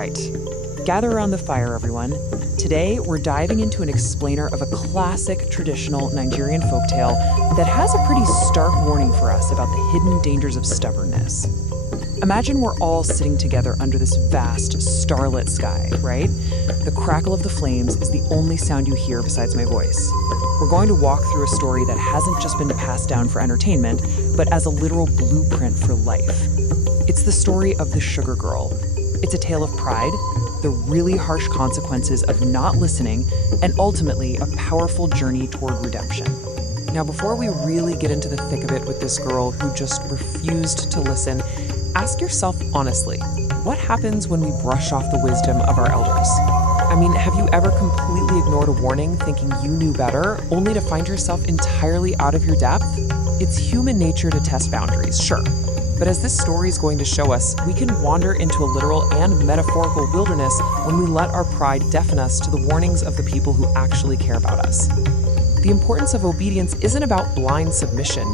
right, gather around the fire, everyone. Today, we're diving into an explainer of a classic traditional Nigerian folktale that has a pretty stark warning for us about the hidden dangers of stubbornness. Imagine we're all sitting together under this vast, starlit sky, right? The crackle of the flames is the only sound you hear besides my voice. We're going to walk through a story that hasn't just been passed down for entertainment, but as a literal blueprint for life. It's the story of the Sugar Girl. It's a tale of pride, the really harsh consequences of not listening, and ultimately a powerful journey toward redemption. Now, before we really get into the thick of it with this girl who just refused to listen, ask yourself honestly, what happens when we brush off the wisdom of our elders? I mean, have you ever completely ignored a warning thinking you knew better, only to find yourself entirely out of your depth? It's human nature to test boundaries, sure. But as this story is going to show us, we can wander into a literal and metaphorical wilderness when we let our pride deafen us to the warnings of the people who actually care about us. The importance of obedience isn't about blind submission,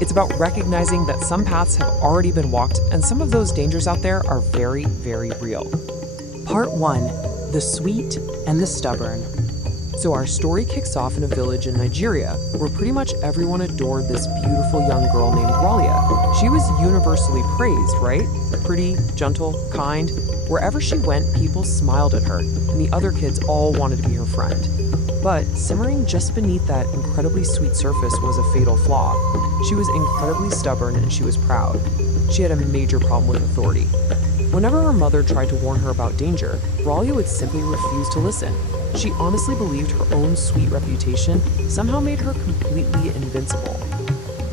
It's about recognizing that some paths have already been walked and some of those dangers out there are very, very real. Part 1, the sweet and the stubborn. So our story kicks off in a village in Nigeria where pretty much everyone adored this beautiful young girl named Ralia. She was universally praised, right? Pretty, gentle, kind. Wherever she went, people smiled at her, and the other kids all wanted to be her friend. But simmering just beneath that incredibly sweet surface was a fatal flaw. She was incredibly stubborn and she was proud. She had a major problem with authority. Whenever her mother tried to warn her about danger, Ralia would simply refuse to listen. She honestly believed her own sweet reputation somehow made her completely invincible.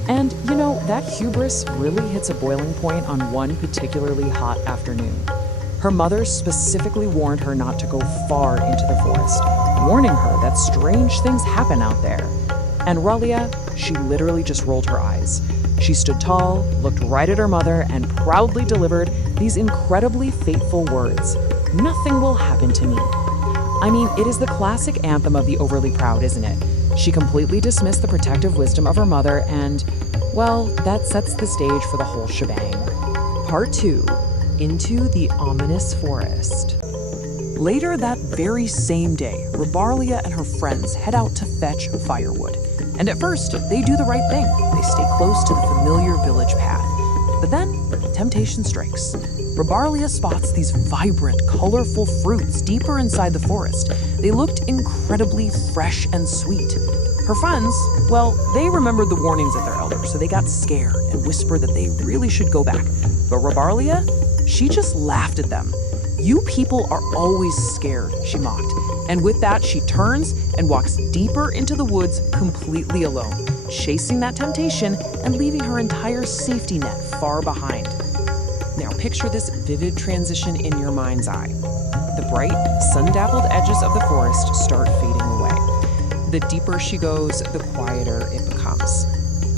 And, that hubris really hits a boiling point on one particularly hot afternoon. Her mother specifically warned her not to go far into the forest, warning her that strange things happen out there. And Ralia, she literally just rolled her eyes. She stood tall, looked right at her mother, and proudly delivered these incredibly fateful words: "Nothing will happen to me." I mean, it is the classic anthem of the overly proud, isn't it? She completely dismissed the protective wisdom of her mother and, well, that sets the stage for the whole shebang. Part 2, into the ominous forest. Later that very same day, Ralia and her friends head out to fetch firewood. And at first, they do the right thing. They stay close to the familiar village path. But then, temptation strikes. Ralia spots these vibrant, colorful fruits deeper inside the forest. They looked incredibly fresh and sweet. Her friends, well, they remembered the warnings of their elders, so they got scared and whispered that they really should go back. But Ralia, she just laughed at them. "You people are always scared," she mocked. And with that, she turns and walks deeper into the woods completely alone, chasing that temptation and leaving her entire safety net far behind. Now picture this vivid transition in your mind's eye. The bright, sun-dappled edges of the forest start fading away. The deeper she goes, the quieter it becomes.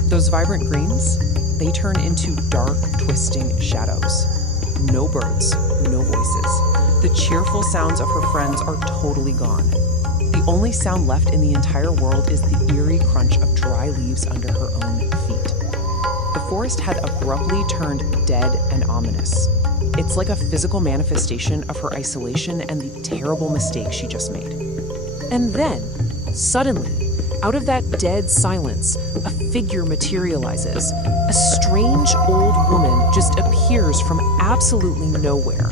Those vibrant greens, they turn into dark, twisting shadows. No birds, no voices. The cheerful sounds of her friends are totally gone. The only sound left in the entire world is the eerie crunch of dry leaves under her own feet. The forest had abruptly turned dead and ominous. It's like a physical manifestation of her isolation and the terrible mistake she just made. And then, suddenly, out of that dead silence, a figure materializes. A strange old woman just appears from absolutely nowhere.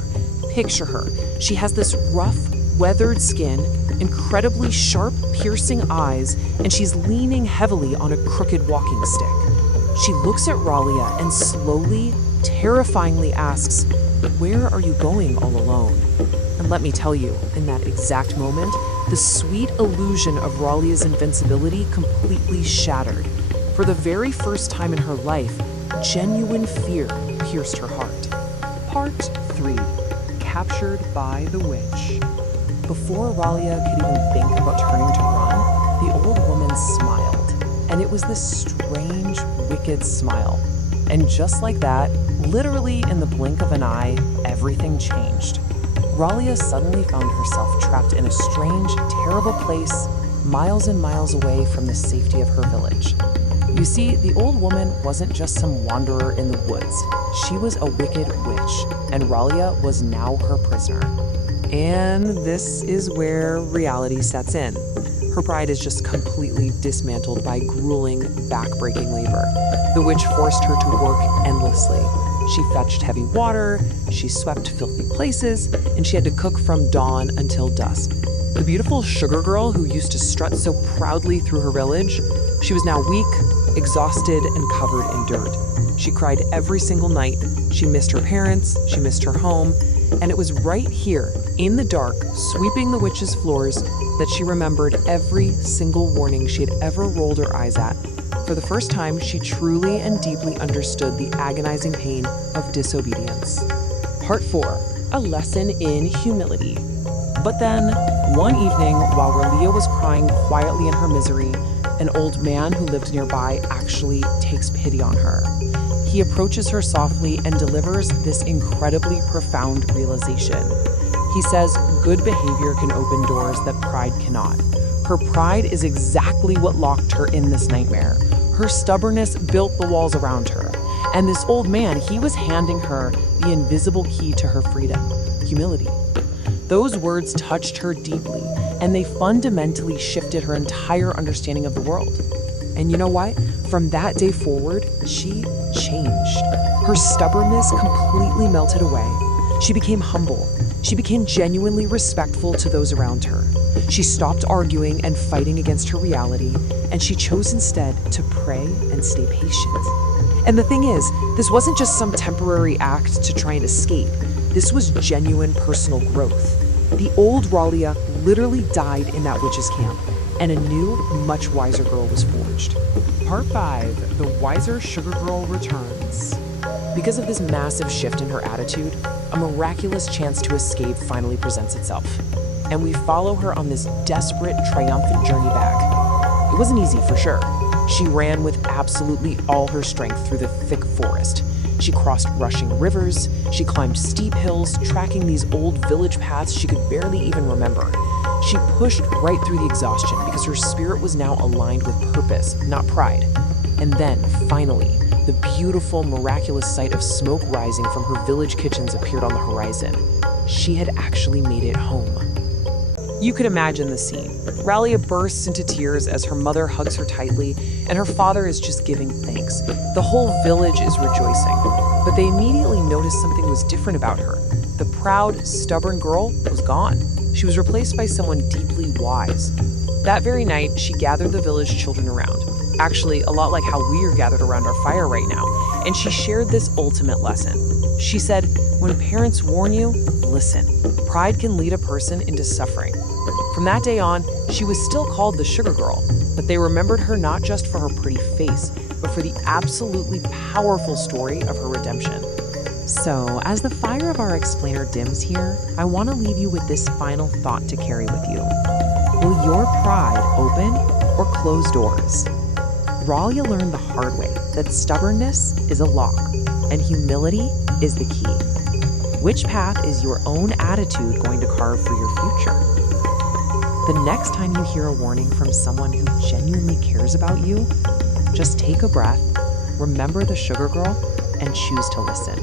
Picture her. She has this rough, weathered skin, incredibly sharp, piercing eyes, and she's leaning heavily on a crooked walking stick. She looks at Ralia and slowly, terrifyingly asks, "Where are you going all alone?" And let me tell you, in that exact moment, the sweet illusion of Ralia's invincibility completely shattered. For the very first time in her life, genuine fear pierced her heart. Part 3, captured by the witch. Before Ralia could even think about turning to run, the old woman smiled. And it was this strange, wicked smile. And just like that, literally in the blink of an eye, everything changed. Ralia suddenly found herself trapped in a strange, terrible place, miles and miles away from the safety of her village. You see, the old woman wasn't just some wanderer in the woods. She was a wicked witch, and Ralia was now her prisoner. And this is where reality sets in. Her pride is just completely dismantled by grueling, back-breaking labor. The witch forced her to work endlessly. She fetched heavy water, she swept filthy places, and she had to cook from dawn until dusk. The beautiful sugar girl who used to strut so proudly through her village, she was now weak, exhausted, and covered in dirt. She cried every single night. She missed her parents, she missed her home, and it was right here, in the dark, sweeping the witch's floors, that she remembered every single warning she had ever rolled her eyes at. For the first time, she truly and deeply understood the agonizing pain of disobedience. Part 4, a lesson in humility. But then, one evening, while Ralia was crying quietly in her misery, an old man who lived nearby actually takes pity on her. He approaches her softly and delivers this incredibly profound realization. He says, good behavior can open doors that pride cannot. Her pride is exactly what locked her in this nightmare. Her stubbornness built the walls around her. And this old man, he was handing her the invisible key to her freedom, humility. Those words touched her deeply, and they fundamentally shifted her entire understanding of the world. And you know what? From that day forward, she changed. Her stubbornness completely melted away. She became humble. She became genuinely respectful to those around her. She stopped arguing and fighting against her reality, and she chose instead to pray and stay patient. And the thing is, this wasn't just some temporary act to try and escape. This was genuine personal growth. The old Ralia literally died in that witch's camp, and a new, much wiser girl was forged. Part 5, the wiser sugar girl returns. Because of this massive shift in her attitude, a miraculous chance to escape finally presents itself. And we follow her on this desperate, triumphant journey back. It wasn't easy for sure. She ran with absolutely all her strength through the thick forest. She crossed rushing rivers, she climbed steep hills, tracking these old village paths she could barely even remember. She pushed right through the exhaustion because her spirit was now aligned with purpose, not pride. And then, finally, the beautiful, miraculous sight of smoke rising from her village kitchens appeared on the horizon. She had actually made it home. You could imagine the scene. Ralia bursts into tears as her mother hugs her tightly, and her father is just giving thanks. The whole village is rejoicing, but they immediately notice something was different about her. The proud, stubborn girl was gone. She was replaced by someone deeply wise. That very night, she gathered the village children around. Actually, a lot like how we are gathered around our fire right now, and she shared this ultimate lesson. She said, when parents warn you, listen. Pride can lead a person into suffering. From that day on, she was still called the Sugar Girl, but they remembered her not just for her pretty face, but for the absolutely powerful story of her redemption. So, as the fire of our explainer dims here, I want to leave you with this final thought to carry with you. Will your pride open or close doors? Ralia learned the hard way that stubbornness is a lock and humility is the key. Which path is your own attitude going to carve for your future? The next time you hear a warning from someone who genuinely cares about you, just take a breath, remember the Sugar Girl, and choose to listen.